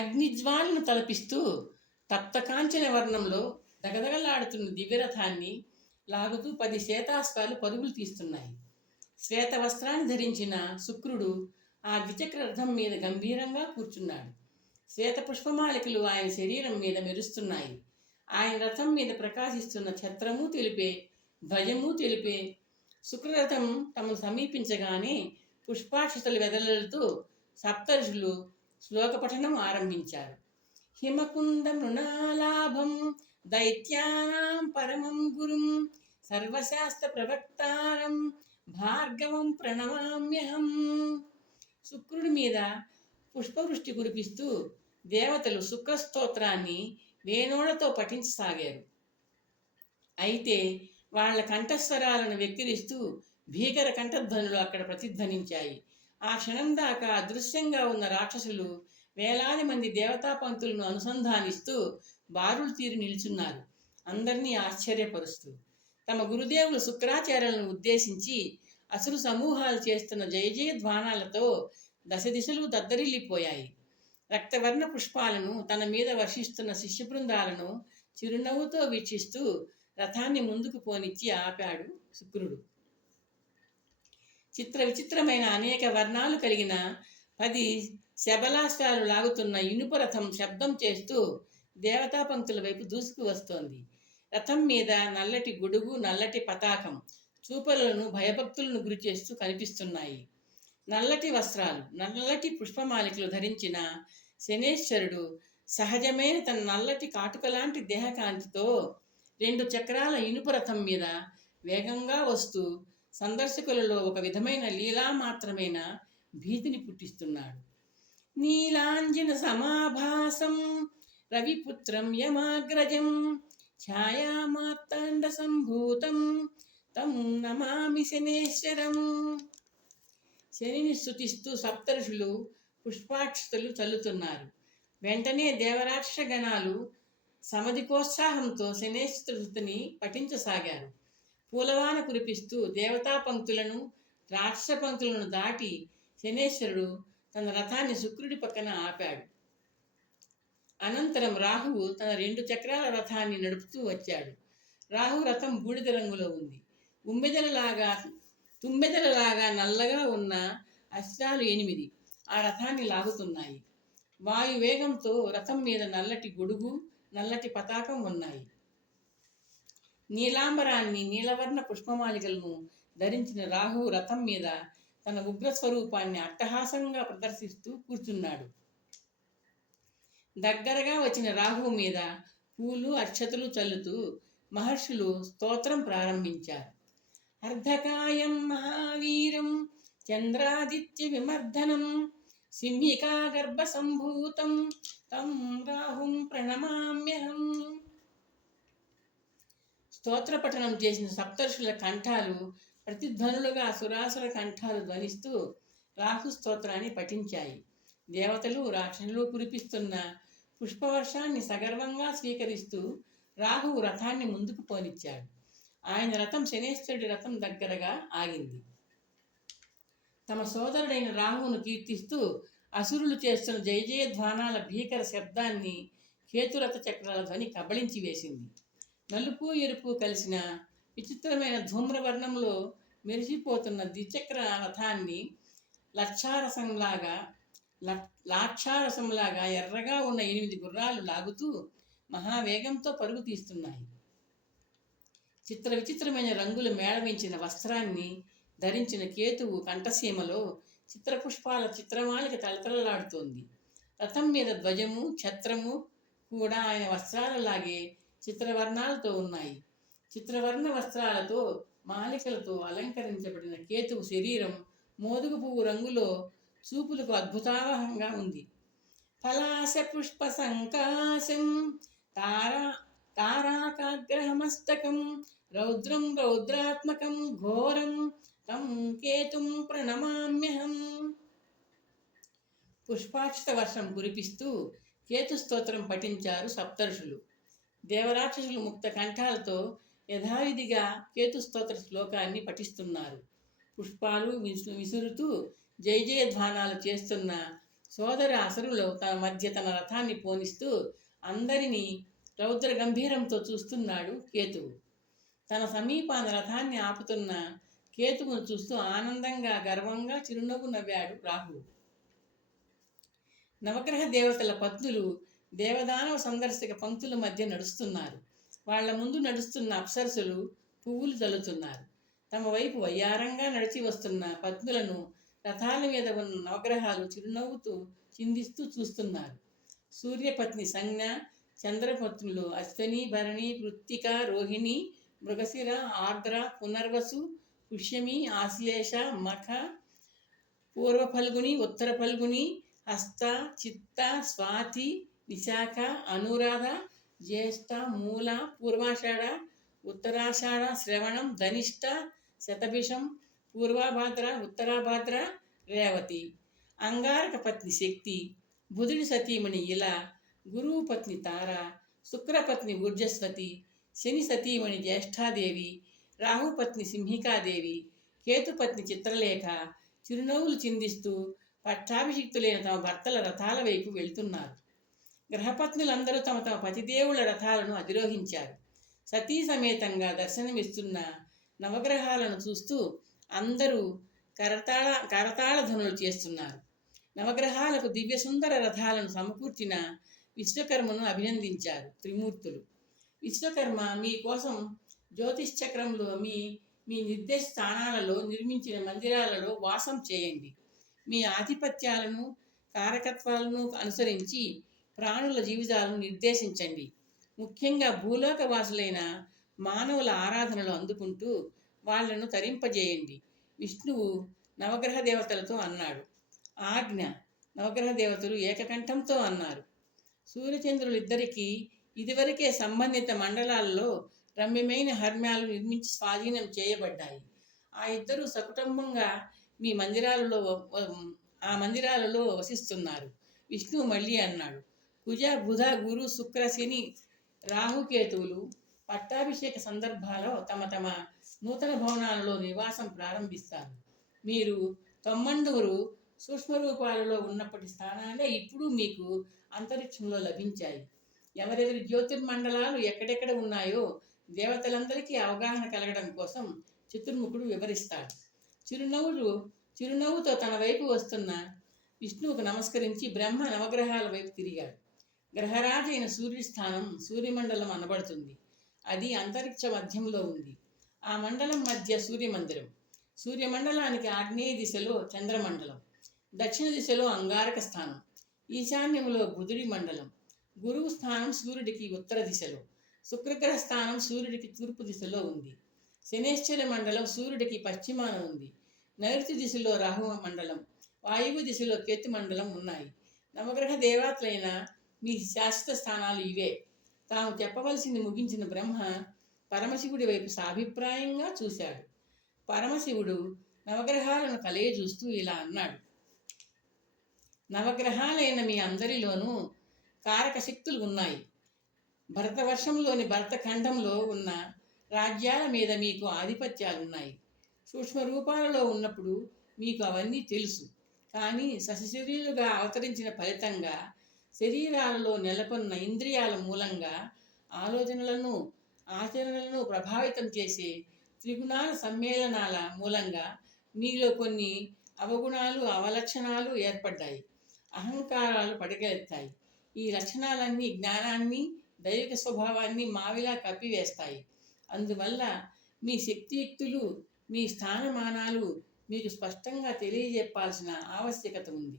అగ్నిజ్వాలను తలపిస్తూ తప్తకాంచన వర్ణంలో దగదగలాడుతున్న దివ్యరథాన్ని లాగుతూ పది శ్వేతాశ్వాలు పరుగులు తీస్తున్నాయి. శ్వేత వస్త్రాన్ని ధరించిన శుక్రుడు ఆ ద్విచక్ర రథం మీద గంభీరంగా కూర్చున్నాడు. శ్వేత పుష్పమాలికలు ఆయన శరీరం మీద మెరుస్తున్నాయి. ఆయన రథం మీద ప్రకాశిస్తున్న ఛత్రము తెలిపే ధ్వజము తెలిపే శుక్రరథం తమను సమీపించగానే పుష్పాక్షతలు వెదలతో సప్తరుషులు శ్లోక పఠనం ఆరంభించారు. హిమకుంద మృణాలాభం దైత్యానాం పరమం గురుం సర్వశాస్త్ర ప్రవక్తారం భార్గవం ప్రణమామ్యహం. శుక్రుడి మీద పుష్పవృష్టి కురిపిస్తూ దేవతలు శుక్రస్తోత్రాన్ని వేణోళ్ళతో పఠించసాగారు. అయితే వాళ్ళ కంఠస్వరాలను వెక్కిరిస్తూ భీకర కంఠధ్వనులు అక్కడ ప్రతిధ్వనించాయి. ఆ క్షణం దాకా అదృశ్యంగా ఉన్న రాక్షసులు వేలాది మంది దేవతా పంతులను అనుసంధానిస్తూ బారులు తీరి నిల్చున్నారు. అందరినీ ఆశ్చర్యపరుస్తూ. తమ గురుదేవులు శుక్రాచార్యులను ఉద్దేశించి అసురు సమూహాలు చేస్తున్న జయ జయ ధ్వానాలతో దశ దిశలు దద్దరిల్లిపోయాయి. రక్తవర్ణ పుష్పాలను తన మీద వర్షిస్తున్న శిష్య బృందాలను చిరునవ్వుతో వీక్షిస్తూ రథాన్ని ముందుకు పోనిచ్చి ఆపాడు శుక్రుడు. చిత్ర విచిత్రమైన అనేక వర్ణాలు కలిగిన పది శబలాశ్వాలు లాగుతున్న ఇనుప రథం శబ్దం చేస్తూ దేవతా పంక్తుల వైపు దూసుకు వస్తోంది. రథం మీద నల్లటి గొడుగు నల్లటి పతాకం చూపలను భయభక్తులను గురి చేస్తూ కనిపిస్తున్నాయి. నల్లటి వస్త్రాలు నల్లటి పుష్పమాలికలు ధరించిన శనేశ్వరుడు సహజమైన తన నల్లటి కాటుకలాంటి దేహకాంతితో రెండు చక్రాల ఇనుప రథం మీద వేగంగా వస్తూ సందర్శకులలో ఒక విధమైన లీలా మాత్రమైన భీతిని పుట్టిస్తున్నాడు. నీలాంజన సమాభాసం రవిపుత్రం యమాగ్రజం ఛాయామార్తాండ సంభూతం తం నమామి శనేశ్వరం. శనిని స్థుతిస్తూ సప్తరుషులు పుష్పాక్షతలు చల్లుతున్నారు. వెంటనే దేవరాక్ష గణాలు సమధికోత్సాహంతో శనేశ్వరుని పఠించసాగారు. పూలవాన కురిపిస్తూ దేవతా పంక్తులను రాక్షస పంక్తులను దాటి శనేశ్వరుడు తన రథాన్ని శుక్రుడి పక్కన ఆపాడు. అనంతరం రాహువు తన రెండు చక్రాల రథాన్ని నడుపుతూ వచ్చాడు. రాహు రథం బూడిద రంగులో ఉంది. ఉమ్మెదలలాగా తుమ్మెదలలాగా నల్లగా ఉన్న అస్త్రాలు ఎనిమిది ఆ రథాన్ని లాగుతున్నాయి. వాయు వేగంతో రథం మీద నల్లటి గొడుగు నల్లటి పతాకం ఉన్నాయి. నీలాంబరాన్ని నీలవర్ణ పుష్పమాలికలను ధరించిన రాహు రథం మీద తన ఉగ్రస్వరూపాన్ని అట్టహాసంగా ప్రదర్శిస్తూ కూర్చున్నాడు. దగ్గరగా వచ్చిన రాహువు మీద పూలు అక్షతలు చల్లుతూ మహర్షులు స్తోత్రం ప్రారంభించారు. అర్ధకాయం మహావీరం చంద్రాదిత్య విమర్దనం సింహికా గర్భ సంభూతం తం రాహుం ప్రణమామ్యహం. స్తోత్ర పఠనం చేసిన సప్తర్షుల కంఠాలు ప్రతిధ్వనులుగా సురాసుర కంఠాలు ధ్వనిస్తూ రాహు స్తోత్రాన్ని పఠించాయి. దేవతలు రాక్షసులు కురిపిస్తున్న పుష్పవర్షాన్ని సగర్వంగా స్వీకరిస్తూ రాహువు రథాన్ని ముందుకు పోనిచ్చాడు. ఆయన రథం శనేశ్వరుడి రథం దగ్గరగా ఆగింది. తమ సోదరుడైన రాహువును కీర్తిస్తూ అసురులు చేస్తున్న జయ ధ్వానాల భీకర శబ్దాన్ని కేతురథ చక్రాల ధ్వని కబళించి వేసింది. నలుపు ఎరుపు కలిసిన విచిత్రమైన ధూమ్రవర్ణంలో మెరిసిపోతున్న ద్విచక్ర రథాన్ని లక్షారసంలాగా ల- లాక్షారసంలాగా ఎర్రగా ఉన్న ఎనిమిది గుర్రాలు లాగుతూ మహావేగంతో పరుగు తీస్తున్నాయి. చిత్ర విచిత్రమైన రంగులు మేళవించిన వస్త్రాన్ని ధరించిన కేతువు కంఠసీమలో చిత్రపుష్పాల చిత్రమాలిక తలతలలాడుతోంది. రథం మీద ధ్వజము ఛత్రము కూడా ఆయన వస్త్రాలలాగే చిత్రవర్ణాలతో ఉన్నాయి. చిత్రవర్ణ వస్త్రాలతో మాలికలతో అలంకరించబడిన కేతువు శరీరం మోదుగు పువ్వు రంగులో చూపులకు అద్భుతావహంగా ఉంది. ఫలాశ పుష్ప సంకాశం తారా తారాకాగ్రహమస్తకం రౌద్రం రౌద్రాత్మకం ఘోరం తం కేతుం ప్రణమామ్యహం. పుష్పాక్షిత వర్షం కురిపిస్తూ కేతు స్తోత్రం పఠించారు సప్తర్షులు. దేవరాక్షసులు ముక్త కంఠాలతో యథావిధిగా కేతు స్తోత్ర శ్లోకాన్ని పఠిస్తున్నారు. పుష్పాలు విసు విసురుతూ జయ జయధ్వానాలు చేస్తున్న సోదర అసరులు తన మధ్య తన రథాన్ని పోనిస్తూ అందరినీ రౌద్ర గంభీరంతో చూస్తున్నాడు కేతువు. తన సమీపాన రథాన్ని ఆపుతున్న కేతువును చూస్తూ ఆనందంగా గర్వంగా చిరునవ్వు నవ్వాడు రాహువు. నవగ్రహ దేవతల పత్నులు దేవదానవ సందర్శక పంక్తుల మధ్య నడుస్తున్నారు. వాళ్ళ ముందు నడుస్తున్న అప్సరసులు పువ్వులు చల్లుతున్నారు తమ వైపు వయ్యారంగా నడిచి వస్తున్న పత్నులను రథాల మీద ఉన్న నవగ్రహాలు చిరునవ్వుతూ చిందిస్తూ చూస్తున్నారు. సూర్యపత్ని సంజ్ఞ చంద్రపత్నులు అశ్వని భరణి కృత్తిక రోహిణి మృగశిర ఆర్ద్ర పునర్వసు పుష్యమి ఆశ్లేష మఖ పూర్వ ఫల్గుని ఉత్తర ఫల్గుని హస్త చిత్త స్వాతి విశాఖ అనురాధ జ్యేష్ఠ మూల పూర్వాషాఢ ఉత్తరాషాఢ శ్రవణం ధనిష్ట శతభిషం పూర్వాభాద్ర ఉత్తరాభాద్ర రేవతి. అంగారక పత్ని శక్తి బుధుడి సతీమణి ఇలా గురువు పత్ని తార శుక్రపత్ని ఊర్జస్వతి శని సతీమణి జ్యేష్ఠాదేవి రాహుపత్ని సింహికాదేవి కేతుపత్ని చిత్రలేఖ చిరునవ్వులు చిందిస్తూ పట్టాభిషిక్తులైన తమ భర్తల రథాల వైపు వెళ్తున్నారు. గ్రహపత్నులందరూ తమ తమ పతిదేవుల రథాలను అధిరోహించారు. సతీ సమేతంగా దర్శనమిస్తున్న నవగ్రహాలను చూస్తూ అందరూ కరతాళ కరతాళధనులు చేస్తున్నారు. నవగ్రహాలకు దివ్య సుందర రథాలను సమకూర్చిన విశ్వకర్మను అభినందించారు త్రిమూర్తులు. విశ్వకర్మ మీకోసం జ్యోతిష్ చక్రంలో మీ మీ నిర్దేశ స్థానాలలో నిర్మించిన మందిరాలలో వాసం చేయండి. మీ ఆధిపత్యాలను కారకత్వాలను అనుసరించి ప్రాణుల జీవితాలను నిర్దేశించండి. ముఖ్యంగా భూలోక వాసులైన మానవుల ఆరాధనలు అందుకుంటూ వాళ్ళను తరింపజేయండి. విష్ణువు నవగ్రహ దేవతలతో అన్నాడు. ఆజ్ఞ నవగ్రహ దేవతలు ఏకకంఠంతో అన్నారు. సూర్యచంద్రులిద్దరికీ ఇదివరకే సంబంధిత మండలాల్లో రమ్యమైన హర్మ్యాలు నిర్మించి స్వాధీనం చేయబడ్డాయి. ఆ ఇద్దరు సకుటుంబంగా మీ మందిరాలలో ఆ మందిరాలలో వసిస్తున్నారు. విష్ణువు మళ్ళీ అన్నాడు. కుజ బుధ గురు శుక్ర శని రాహుకేతువులు పట్టాభిషేక సందర్భాల్లో తమ తమ నూతన భవనాలలో నివాసం ప్రారంభిస్తారు. మీరు తొమ్మండుగురు సూక్ష్మ రూపాలలో ఉన్నప్పటి స్థానాలే ఇప్పుడు మీకు అంతరిక్షంలో లభించాయి. ఎవరెవరి జ్యోతిర్మండలాలు ఎక్కడెక్కడ ఉన్నాయో దేవతలందరికీ అవగాహన కలగడం కోసం చతుర్ముఖుడు వివరిస్తాడు. చిరునవ్వులు చిరునవ్వుతో తన వైపు వస్తున్న విష్ణువుకు నమస్కరించి బ్రహ్మ నవగ్రహాల వైపు తిరిగాడు. గ్రహరాజైన సూర్యుడి స్థానం సూర్యమండలం అనబడుతుంది. అది అంతరిక్ష మధ్యంలో ఉంది. ఆ మండలం మధ్య సూర్యమందిరం. సూర్యమండలానికి ఆగ్నేయ దిశలో చంద్రమండలం. దక్షిణ దిశలో అంగారక స్థానం. ఈశాన్యంలో బుధుడి మండలం. గురువు స్థానం సూర్యుడికి ఉత్తర దిశలో. శుక్రగ్రహ స్థానం సూర్యుడికి తూర్పు దిశలో ఉంది. శనేశ్వర మండలం సూర్యుడికి పశ్చిమాన ఉంది. నైరుతి దిశలో రాహు మండలం. వాయువు దిశలో కేతు మండలం ఉన్నాయి. నవగ్రహ దేవతలైన మీ శాశ్వత స్థానాలు ఇవే. తాము చెప్పవలసింది ముగించిన బ్రహ్మ పరమశివుడి వైపు సాభిప్రాయంగా చూశాడు. పరమశివుడు నవగ్రహాలను కలయజూస్తూ ఇలా అన్నాడు. నవగ్రహాలైన మీ అందరిలోనూ కారక శక్తులు ఉన్నాయి. భరతవర్షంలోని భరతఖండంలో ఉన్న రాజ్యాల మీద మీకు ఆధిపత్యాలున్నాయి. సూక్ష్మ రూపాలలో ఉన్నప్పుడు మీకు అవన్నీ తెలుసు. కానీ సశరీరులుగా అవతరించిన ఫలితంగా శరీరాలలో నెలకొన్న ఇంద్రియాల మూలంగా ఆలోచనలను ఆచరణలను ప్రభావితం చేసే త్రిగుణాల సమ్మేళనాల మూలంగా మీలో కొన్ని అవగుణాలు అవలక్షణాలు ఏర్పడ్డాయి. అహంకారాలు పడగెత్తాయి. ఈ లక్షణాలన్నీ జ్ఞానాన్ని దైవిక స్వభావాన్ని మావిలా కప్పివేస్తాయి. అందువల్ల మీ శక్తియుక్తులు మీ స్థానమానాలు మీకు స్పష్టంగా తెలియజెప్పాల్సిన ఆవశ్యకత ఉంది.